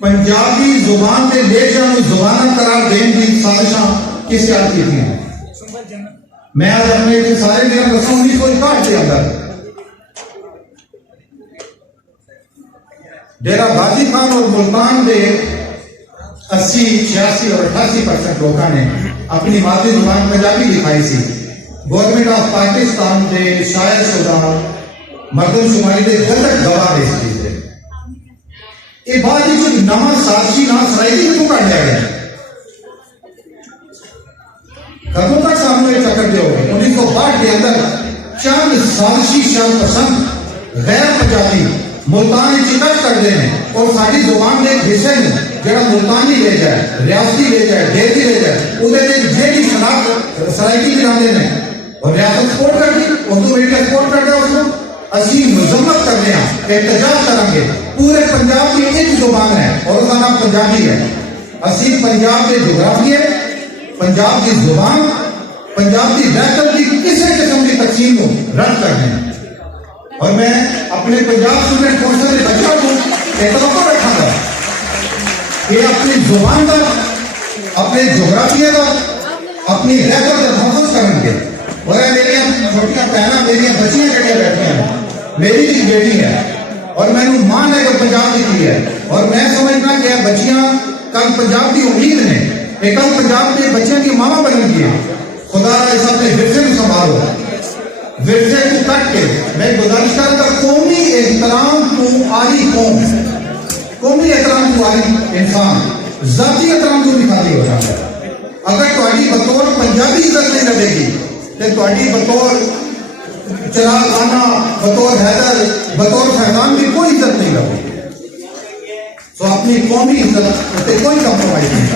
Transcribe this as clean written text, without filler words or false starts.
پنجابی زبان کے لہجہ زبانہ قرار دین کی سازشاں کس یاد کی تھی ہیں؟ میں آج اپنے کے سارے دن رسوں 1961 کے اندر ڈیرہ غازی خان اور ملتان کے 80, 86 اور 88% لوگوں نے اپنی مادری زبان پنجابی دکھائی سی. گورنمنٹ آف پاکستان کے شاید شدہ مردم شماری کے غلط گواہ اس چیز سے یہ بات جو نما سازشی نہ سرائیدی میں تو کٹ لیا گیا کدوں تک سامنے یہ چکر دے ہوگی. 1962 کے اندر چند سازشی شام پسند غیر پنجابی ملتانی چکٹ کر دے ہیں اور ساری زبان کے ایک حصے میں جڑا ملتانی لے جائے, ریاستی لے جائے, ڈیری لے جائے, ادھر ایک جیلی شناخت سرائیکی بنا دینے اور ریاست سپورٹ کر دی, اردو میڈیا سپورٹ کر دیا اس کو. اسی مذمت کرنے ہیں, احتجاج کریں گے. پورے پنجاب کی ایک زبان ہے اور اس کا نام پنجابی ہے. اسی پنجاب کے جغرافیے, پنجاب کی زبان, پنجاب کی رہکل کی کسی قسم کی تقسیم کو رد کرنے ہیں. اور میں اپنے پنجاب اسٹوڈنٹ کونسل کے بچوں کو ایک توقع رکھا گا کہ اپنی زبان کا, اپنے جغرافیے کا, اپنی رہکل کا محفوظ کریں گے. اور میری چھوٹیاں بہنیں, میری بچیاں جڑیاں بیٹھی ہیں, میری بھی بیٹی ہے اور میں نے مان ہے کہ پنجاب کی ہے اور میں سمجھنا کہ بچیاں کل پنجاب کی امید نے, کہ کل پنجاب کے بچیاں کی ماما بنیں گی. خدا اس اپنے ورثے کو سنبھالو, ورثے کو کٹ کے میں گزارش کروں گا قومی احترام کو عالی قوم, قومی احترام کو عالی انسان, ذاتی احترام کو بھی خالی ہو جاتا ہے. اگر تہاڈی بطور پنجابی عزت نہیں لگے گی تو تہاڈی بطور چراغ خانہ, بطور حیدر, بطور فیضان کی کوئی عزت نہیں لگے. تو اپنی قومی عزت کوئی کمپرومائز نہیں.